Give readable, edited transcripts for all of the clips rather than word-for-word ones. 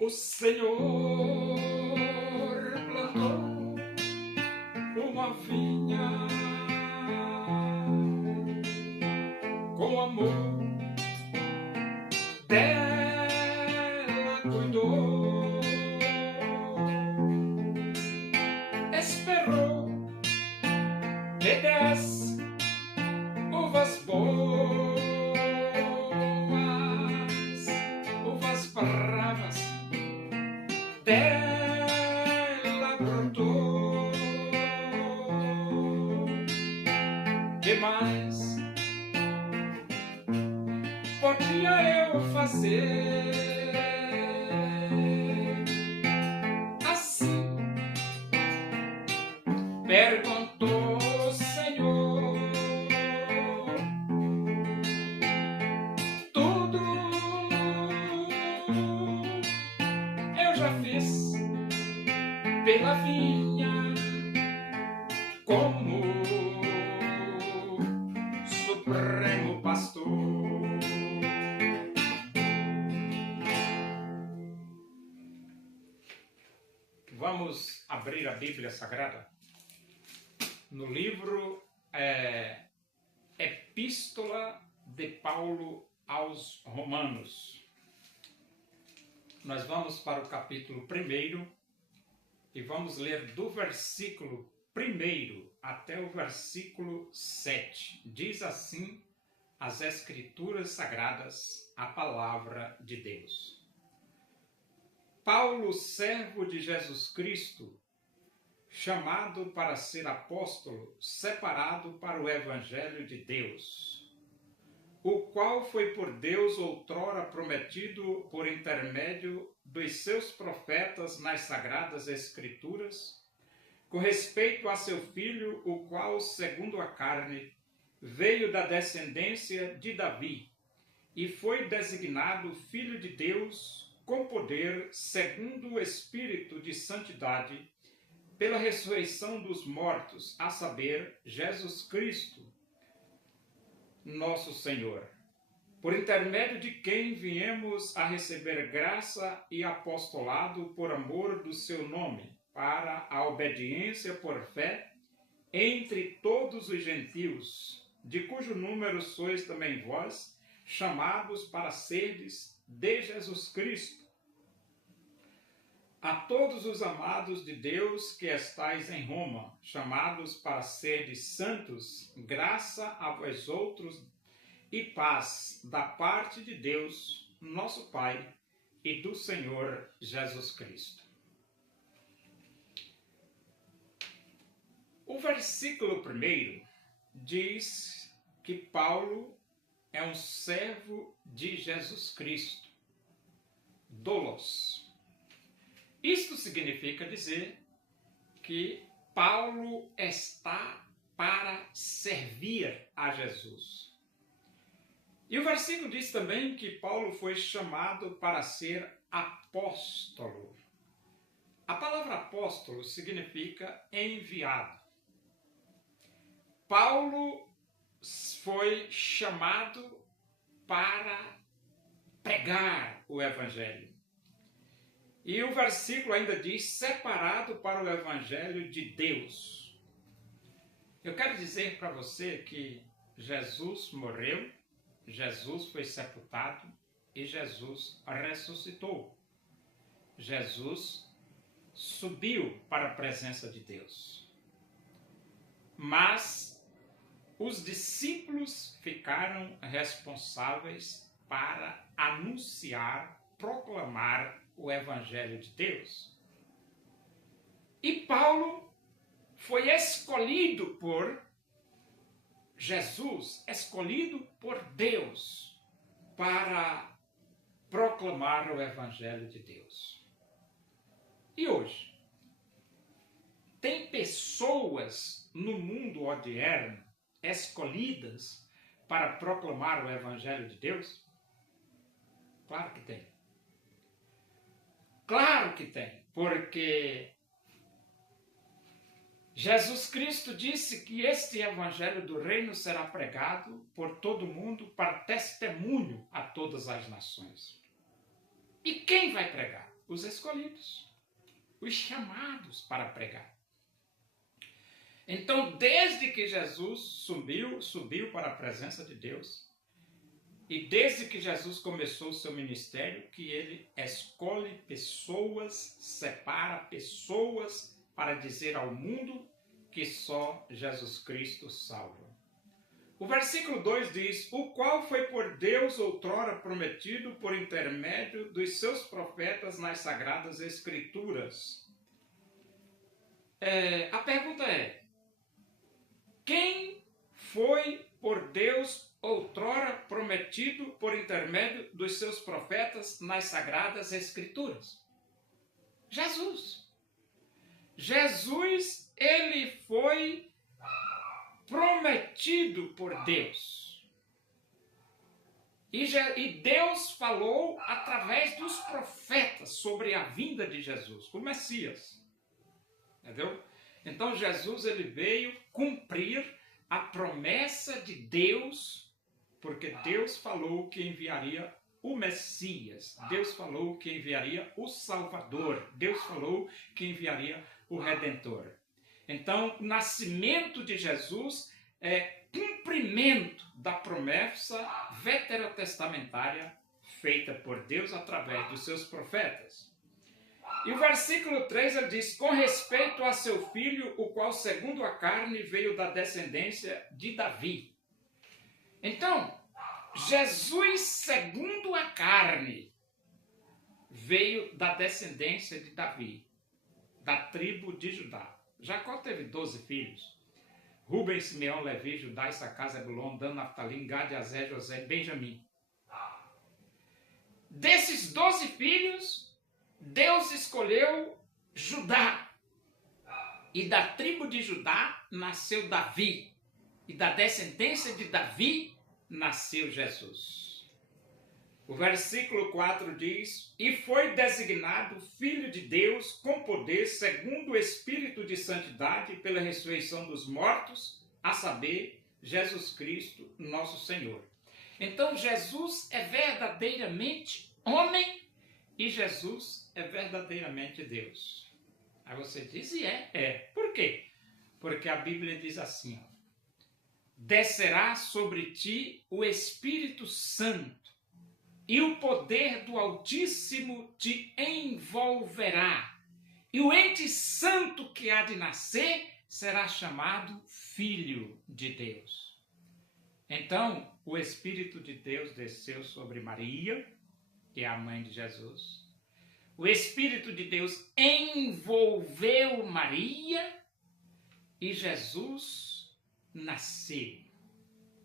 O Senhor plantou uma vinha com amor, dela cuidou, esperou que desse uvas boas, uvas bravas, dela brotou. Que mais podia eu fazer? Assim perguntou o Senhor. Tudo eu já fiz pela vinha, como Supremo Pastor. Vamos abrir a Bíblia Sagrada no livro Epístola de Paulo aos Romanos. Nós vamos para o capítulo 1 e vamos ler do versículo 1 até o versículo 7. Diz assim as Escrituras Sagradas, a palavra de Deus. Paulo, servo de Jesus Cristo, chamado para ser apóstolo, separado para o Evangelho de Deus, o qual foi por Deus outrora prometido por intermédio dos seus profetas nas Sagradas Escrituras, com respeito a seu Filho, o qual, segundo a carne, veio da descendência de Davi, e foi designado Filho de Deus com poder, segundo o Espírito de santidade, pela ressurreição dos mortos, a saber, Jesus Cristo, nosso Senhor, por intermédio de quem viemos a receber graça e apostolado por amor do seu nome, para a obediência por fé entre todos os gentios, de cujo número sois também vós, chamados para serdes de Jesus Cristo. A todos os amados de Deus que estais em Roma, chamados para serdes santos, graça a vós outros e paz da parte de Deus, nosso Pai, e do Senhor Jesus Cristo. O versículo 1 diz que Paulo é um servo de Jesus Cristo, doulos. Isto significa dizer que Paulo está para servir a Jesus. E o versículo diz também que Paulo foi chamado para ser apóstolo. A palavra apóstolo significa enviado. Paulo foi chamado para pregar o Evangelho. E o versículo ainda diz, separado para o Evangelho de Deus. Eu quero dizer para você que Jesus morreu, Jesus foi sepultado e Jesus ressuscitou. Jesus subiu para a presença de Deus. Mas os discípulos ficaram responsáveis para anunciar, proclamar o Evangelho de Deus. E Paulo foi escolhido por Jesus, escolhido por Deus, para proclamar o Evangelho de Deus. E hoje, tem pessoas no mundo odierno escolhidas para proclamar o Evangelho de Deus? Claro que tem. Claro que tem, porque Jesus Cristo disse que este Evangelho do Reino será pregado por todo mundo para testemunho a todas as nações. E quem vai pregar? os escolhidos, os chamados para pregar. Então, desde que Jesus subiu para a presença de Deus, e desde que Jesus começou o seu ministério, que ele escolhe pessoas, separa pessoas para dizer ao mundo que só Jesus Cristo salva. O versículo 2 diz: o qual foi por Deus outrora prometido por intermédio dos seus profetas nas sagradas escrituras. A pergunta é: quem foi por Deus outrora prometido por intermédio dos seus profetas nas sagradas escrituras? Jesus. Jesus, ele foi prometido por Deus. E Deus falou através dos profetas sobre a vinda de Jesus, o Messias. Entendeu? Então Jesus, ele veio cumprir a promessa de Deus, porque Deus falou que enviaria o Messias. Deus falou que enviaria o Salvador. Deus falou que enviaria o Redentor. Então, o nascimento de Jesus é cumprimento da promessa veterotestamentária feita por Deus através dos seus profetas. E o versículo 3 ele diz: com respeito a seu filho, o qual segundo a carne veio da descendência de Davi. Então, Jesus segundo a carne veio da descendência de Davi, da tribo de Judá. Jacó teve 12 filhos. Rubem, Simeão, Levi, Judá, Issacar, Zebulon, Dan, Naphtali, Gad, Aser, José, Benjamim. Desses 12 filhos, Deus escolheu Judá. E da tribo de Judá nasceu Davi. E da descendência de Davi nasceu Jesus. O versículo 4 diz: e foi designado Filho de Deus com poder, segundo o Espírito de Santidade, pela ressurreição dos mortos, a saber, Jesus Cristo, nosso Senhor. Então, Jesus é verdadeiramente homem e Jesus é verdadeiramente Deus. Aí você diz, e é. Por quê? Porque a Bíblia diz assim: descerá sobre ti o Espírito Santo, e o poder do Altíssimo te envolverá. E o ente santo que há de nascer será chamado Filho de Deus. Então, o Espírito de Deus desceu sobre Maria, que é a mãe de Jesus. O Espírito de Deus envolveu Maria e Jesus nasceu.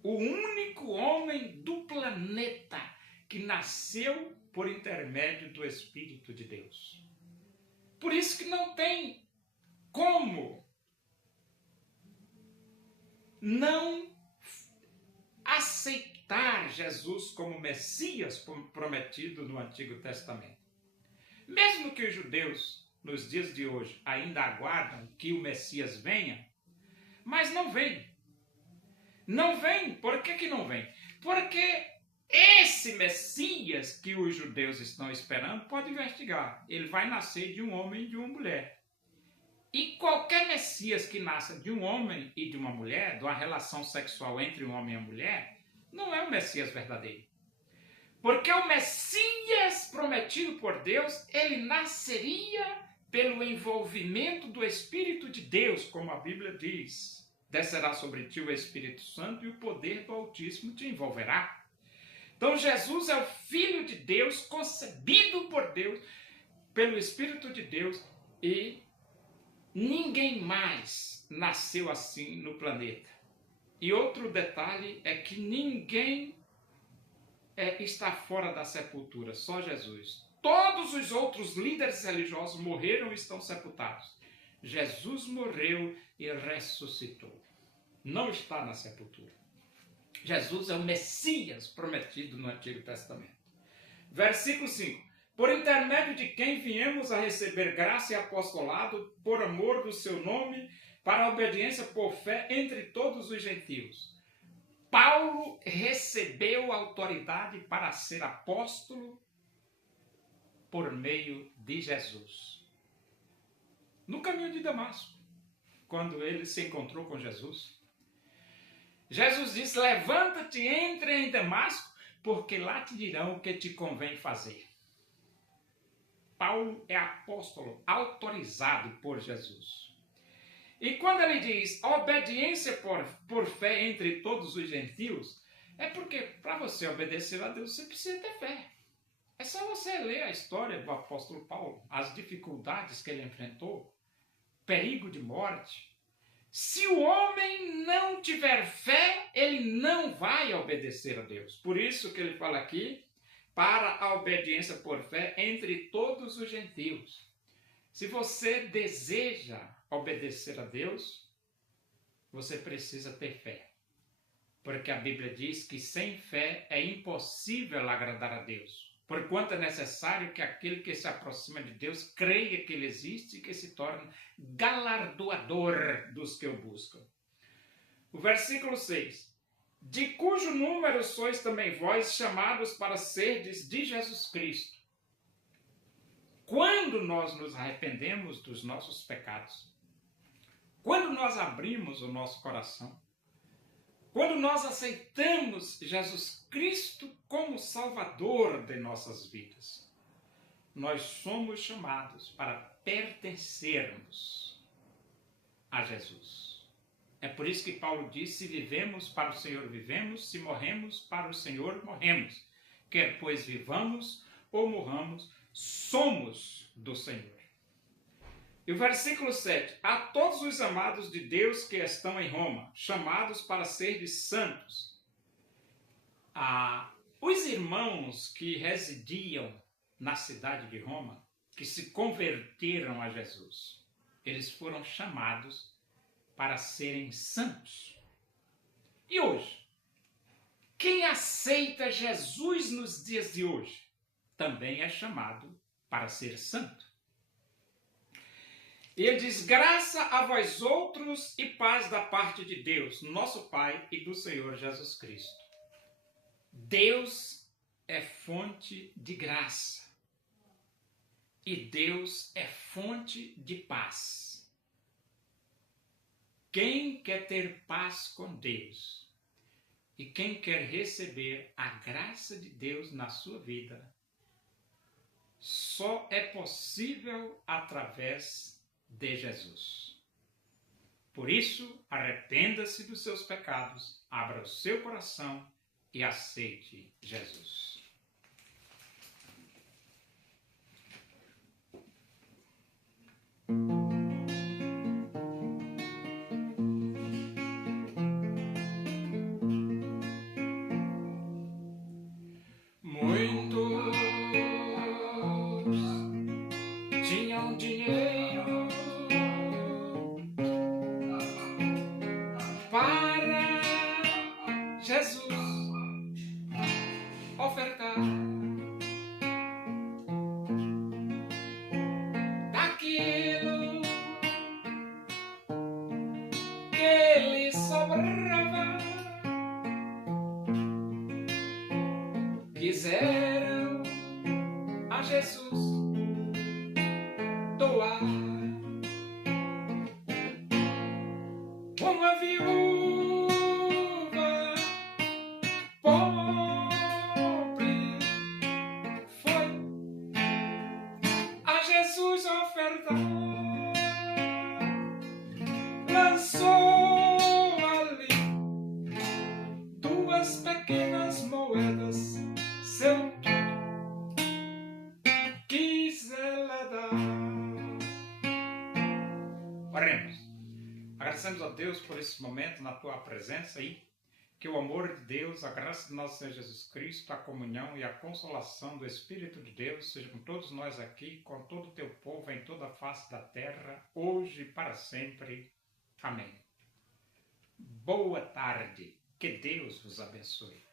O único homem do planeta que nasceu por intermédio do Espírito de Deus. Por isso que não tem como não aceitar Jesus como Messias prometido no Antigo Testamento. Mesmo que os judeus, nos dias de hoje, ainda aguardam que o Messias venha, mas não vem. Não vem. Por que não vem? Porque esse Messias que os judeus estão esperando, pode investigar. Ele vai nascer de um homem e de uma mulher. E qualquer Messias que nasça de um homem e de uma mulher, de uma relação sexual entre um homem e uma mulher, não é o Messias verdadeiro. Porque o Messias prometido por Deus, ele nasceria pelo envolvimento do Espírito de Deus, como a Bíblia diz. Descerá sobre ti o Espírito Santo e o poder do Altíssimo te envolverá. Então Jesus é o Filho de Deus, concebido por Deus, pelo Espírito de Deus, e ninguém mais nasceu assim no planeta. E outro detalhe é que ninguém está fora da sepultura, só Jesus. Todos os outros líderes religiosos morreram e estão sepultados. Jesus morreu e ressuscitou. Não está na sepultura. Jesus é o Messias prometido no Antigo Testamento. Versículo 5. Por intermédio de quem viemos a receber graça e apostolado por amor do seu nome, para a obediência por fé entre todos os gentios. Paulo recebeu autoridade para ser apóstolo por meio de Jesus. No caminho de Damasco, quando ele se encontrou com Jesus, Jesus disse: levanta-te, entre em Damasco, porque lá te dirão o que te convém fazer. Paulo é apóstolo autorizado por Jesus. E quando ele diz obediência por fé entre todos os gentios, é porque para você obedecer a Deus você precisa ter fé. É só você ler a história do apóstolo Paulo, as dificuldades que ele enfrentou, perigo de morte. Se o homem não tiver fé, ele não vai obedecer a Deus. Por isso que ele fala aqui, para a obediência por fé entre todos os gentios. Se você deseja obedecer a Deus, você precisa ter fé. Porque a Bíblia diz que sem fé é impossível agradar a Deus. Porquanto é necessário que aquele que se aproxima de Deus creia que Ele existe e que se torne galardoador dos que o buscam. O versículo 6. De cujo número sois também vós chamados para serdes de Jesus Cristo. Quando nós nos arrependemos dos nossos pecados, quando nós abrimos o nosso coração, quando nós aceitamos Jesus Cristo como Salvador de nossas vidas, nós somos chamados para pertencermos a Jesus. É por isso que Paulo diz: se vivemos, para o Senhor vivemos, se morremos, para o Senhor morremos. Quer pois vivamos ou morramos, somos do Senhor. E o versículo 7. A todos os amados de Deus que estão em Roma, chamados para serdes santos. Os irmãos que residiam na cidade de Roma, que se converteram a Jesus, eles foram chamados para serem santos. E hoje, quem aceita Jesus nos dias de hoje, também é chamado para ser santo. E ele diz: graça a vós outros e paz da parte de Deus, nosso Pai, e do Senhor Jesus Cristo. Deus é fonte de graça. E Deus é fonte de paz. Quem quer ter paz com Deus e quem quer receber a graça de Deus na sua vida, só é possível através de Jesus. Por isso, arrependa-se dos seus pecados, abra o seu coração e aceite Jesus. Muitos tinham dinheiro para Jesus ofertar. Daquilo que lhe sobrava, quiseram a Jesus doar. Uma viúva pobre foi a Jesus ofertar, lançou ali 2 pequenas moedas, seu tudo quis ela dar. Oremos. Agradecemos a Deus por esse momento na tua presença aí. Que o amor de Deus, a graça de nosso Senhor Jesus Cristo, a comunhão e a consolação do Espírito de Deus seja com todos nós aqui, com todo o teu povo em toda a face da terra, hoje e para sempre. Amém. Boa tarde. Que Deus vos abençoe.